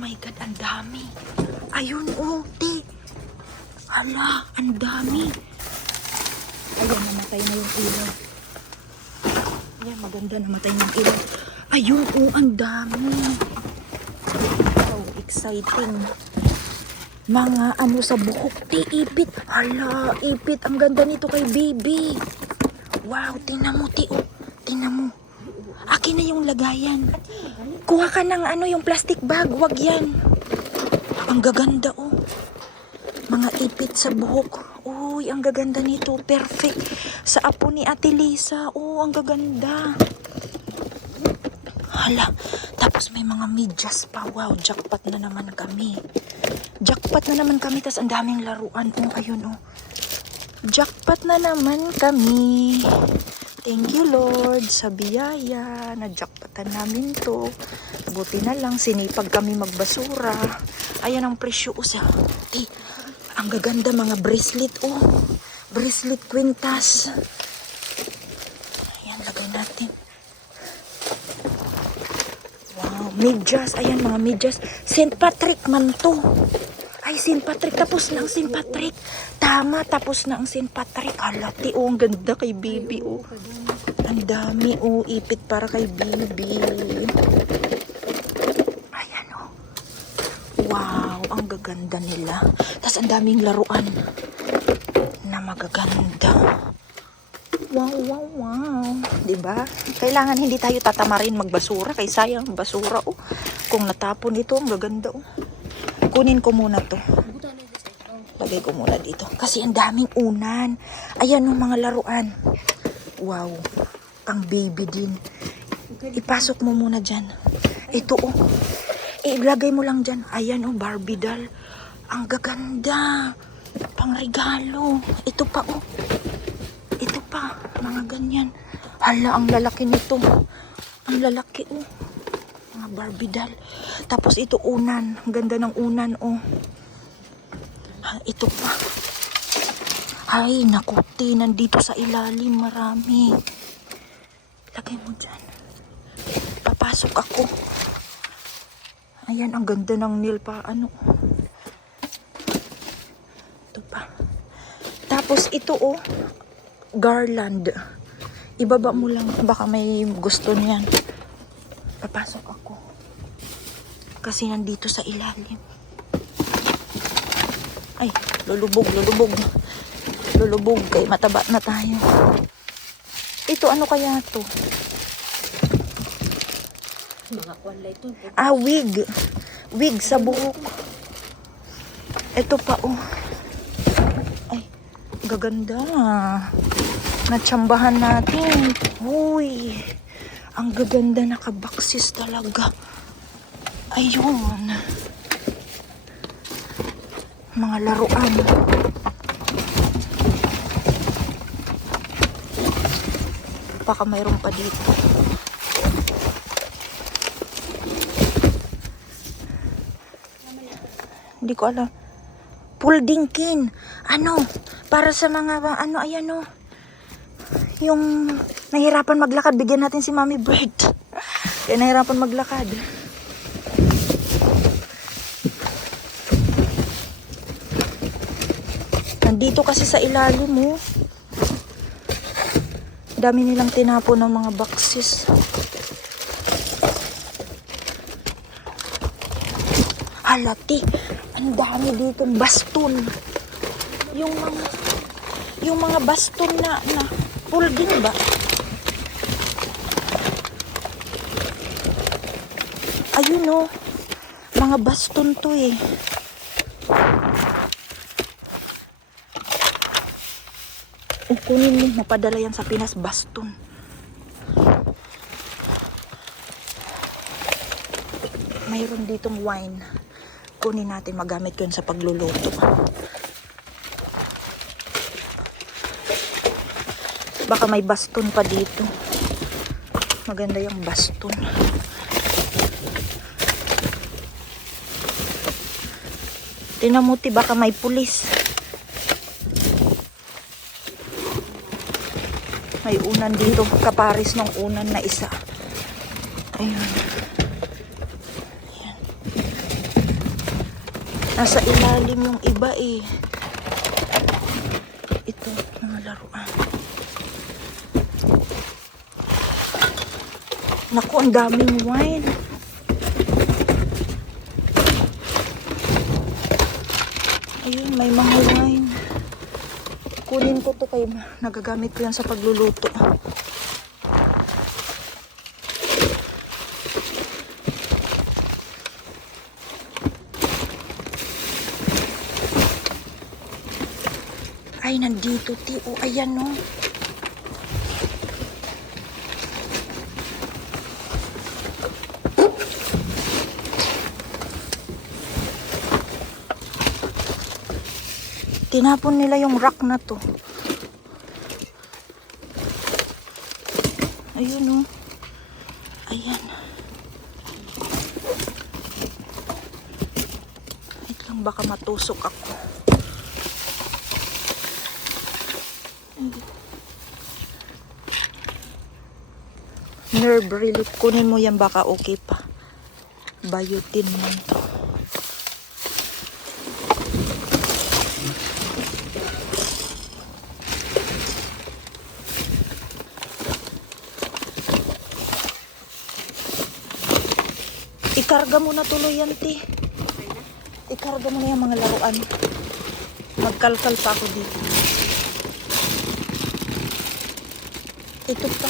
my God, ang dami. Ayun, oh, te. Hala, ang dami. Ayun, namatay na yung ilaw. Ayan, maganda, namatay na yung ilaw. Ayun, oh, ang dami. Wow, exciting. Mga ano sa buhok, te, ipit. Hala, ipit. Ang ganda nito kay baby. Wow, tingnan mo, te, oh. Tingnan mo. Akin na yung lagayan. Kuha ka ng ano, yung plastic bag. Wag yan. Ang gaganda, oh. Mga ipit sa buhok. Uy, ang gaganda nito. Perfect. Sa apo ni Ate Lisa. Oh, ang gaganda. Hala. Tapos may mga medyas pa. Wow, jackpot na naman kami. Jackpot na naman kami. Tapos ang daming laruan. Oh, ayun, oh. Jackpot na naman kami. Thank you, Lord, sa biyaya. Na-jackpotan namin to. Buti na lang, sinipag kami magbasura. Ayan ang presyo. Eh, ang gaganda mga bracelet, oh. Bracelet kwintas. Ayan, lagay natin. Wow, medyas. Ayan, mga medyas. St. Patrick man to. Ay, St. Patrick. Tapos na ang St. Patrick. Tama, tapos na ang St. Patrick. Halati, oh, ang ganda kay baby, oh. Ang dami, oh, ipit para kay baby. Ayan, oh. Wow, ang gaganda nila. Tapos ang daming laruan na magaganda. Wow, wow, wow. Diba? Kailangan hindi tayo tatamarin magbasura. Kay sayang basura, oh. Kung natapon ito, ang gaganda, oh. Kunin ko muna to. Lagay ko muna dito. Kasi ang daming unan. Ayan yung mga laruan. Wow. Pang baby din. Ipasok mo muna dyan. Ito, oh. Ilagay mo lang dyan. Ayan, oh. Barbie doll. Ang gaganda. Pang regalo. Ito pa, oh. Ito pa. Mga ganyan. Hala, ang lalaki nito. Ang lalaki, oh. Mga Barbie doll. Tapos ito, unan. Ang ganda ng unan, oh. Ito pa. Ay, nakuti. Nandito sa ilalim. Marami. Lagay mo dyan. Papasok ako. Ayan, ang ganda ng nail pa. Ano? Ito pa. Tapos ito, oh. Garland. Ibaba mo lang. Baka may gusto niyan. Papasok ako. Kasi nandito sa ilalim. Ay, lulubog. Lulubog kay mataba na tayo. Ito, ano kaya to? Mga kwanlay to. Ah, wig. Wig sa buhok. Ito pa, oh. Ay, gaganda. Natsambahan natin. Uy, ang gaganda, nakabaksis talaga. Ayun. Mga laruan. Baka mayroon pa dito. Hindi ko alam. Folding kin. Ano? Para sa mga, ano, ayan, oh. Yung nahirapan maglakad, bigyan natin si Mommy Bird. Kaya nahirapan maglakad. Nandito kasi sa ilalim, oh. Dami nilang tinapo ng mga boxes. Halati, ang dami dito baston. Yung mga baston na folding ba? Ayun, oh. Mga baston to, eh. Kunin mo, mapadala yan sa Pinas, baston. Mayroon ditong wine. Kunin natin, magamit ko yun sa pagluluto. Baka may baston pa dito. Maganda yung baston. Tinamuti, baka may pulis. May unan dito, kaparis ng unan na isa. Ayun. Ayan. Nasa ilalim yung iba eh. Ito, mga laruan. Naku, ang daming wine. Ayun, may mga wine. Kunin ko to kay nagagamit ko yan sa pagluluto. Ay, nandito, ti. O, ayan, no. Tinapon nila yung rock na to. Ayun, no. Ayan. Wait lang, baka matusok ako. Nerve relief. Kunin mo yan, baka okay pa. Biotin mo to. Ikarga mo na tuloy yan, ti. Ikarga mo na yung mga laruan. Magkalkal pa ako dito. Ito pa.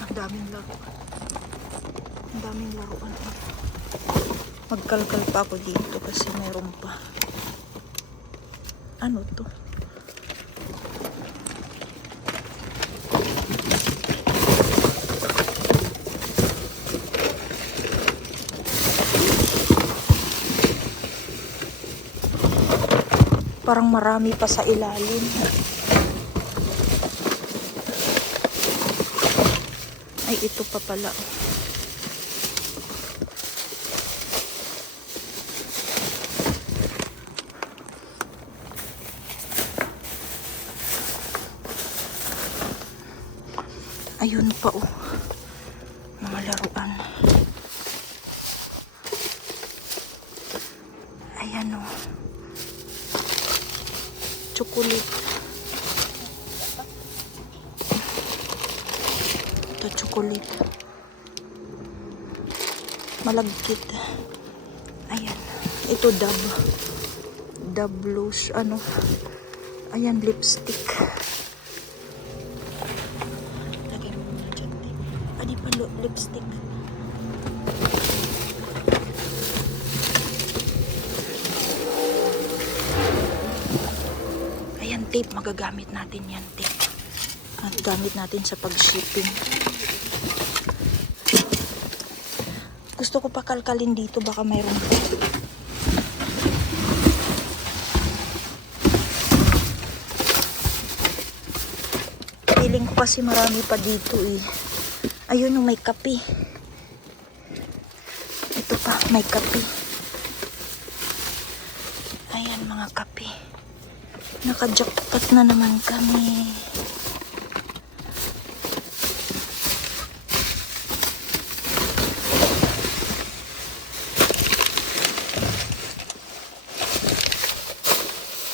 Ang daming laruan. Ang daming laruan. Magkalkal pa ako dito kasi mayroon pa. Ano to? Parang marami pa sa ilalim. Ay, ito pa pala. Ayun pa, oh. Mga laruan. Ayan, oh. Chocolate. Ito, chocolate. Malagkit. Ayan. Ito, Dove. Dove blush. Ano? Ayan, lipstick. Lagay mo muna dyan. Adi pa, lipstick. Tape, magagamit natin yan, tape. At gamit natin sa pag-shipping. Gusto ko pa kalkalin dito, baka mayroon pa. Feeling ko kasi marami pa dito eh. Ayun yung may kape. Ito pa, may kape. Ayan, mga kape. Naka-jackpot na naman kami.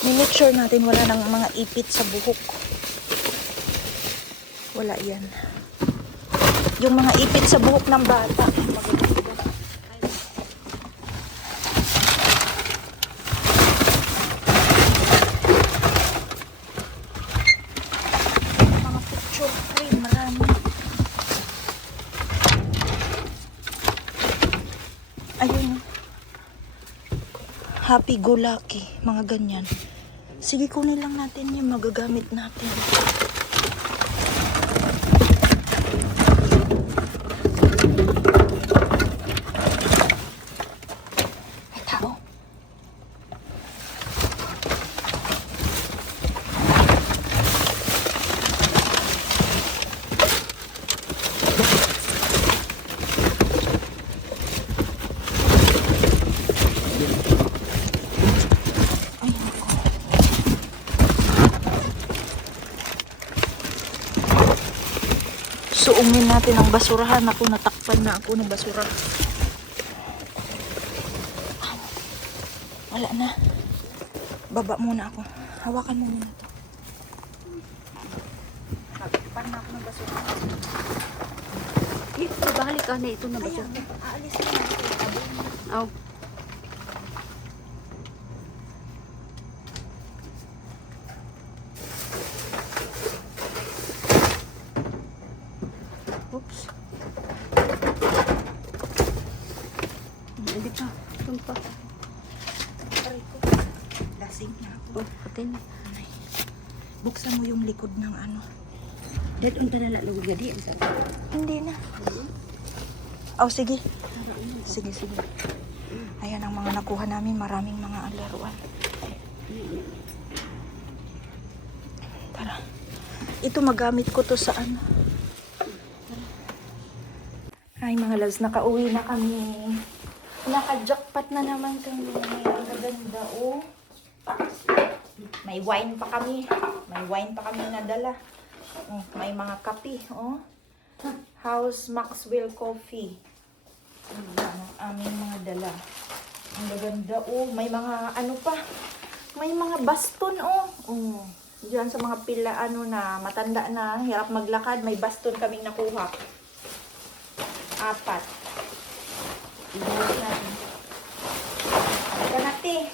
Make sure natin wala nang mga ipit sa buhok. Wala yan. Yung mga ipit sa buhok ng bata. Ayun. Happy go lucky. Mga ganyan. Sige, kunin lang natin yung magagamit natin. May tao. Suungin natin ang basurahan. Ako, natakpan na ako ng basura. Wala na. Baba muna ako. Hawakan mo muna to. Natakpan na ako ng basura. Ibalik ka na ito na ba siya? Aalis na natin. Aw. Oops. Hindi pa. Ito pa. Aray ko. Lasing na ako. Oh, patay na. Ay. Buksan mo yung likod ng ano. Dahil unta na lang gadi. Hindi na. Oh, sige. Sige, sige. Ayan ang mga nakuha namin. Maraming mga laruan. Tara. Ito magamit ko to sa ano. Ay, mga loves, nakauwi na kami. Naka-jackpot na naman kami. Ang ganda, oh. May wine pa kami. May wine pa kami nadala. Oh, may mga kape, oh. House Maxwell Coffee. Ayan ang aming mga dala. Ang gaganda, oh. May mga ano pa. May mga baston, oh. Oh. Diyan sa mga pila, ano na, matanda na, hirap maglakad, may baston kaming nakuha. 4. Ibuhos natin. Halika natin.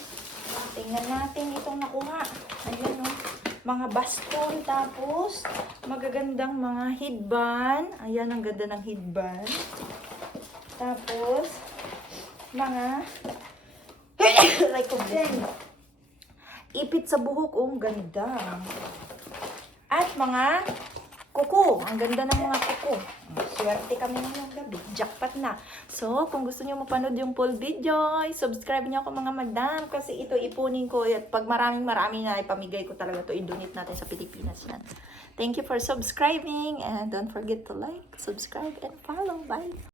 Tingnan natin itong nakuha. Ayan, oh. Mga baston, tapos magagandang mga headband. Ayan, ang ganda ng headband. Tapos, mga like ipit sa buhok. Oh, ang ganda. At mga kuko. Ang ganda ng mga kuko. Swerte kami ngayong gabi. Jackpot na. So, kung gusto niyo mapanood yung full video, subscribe niyo ako mga madam. Kasi ito ipunin ko. At pag maraming na ipamigay ko talaga to, i-donate natin sa Pilipinas yan. Thank you for subscribing. And don't forget to like, subscribe, and follow. Bye!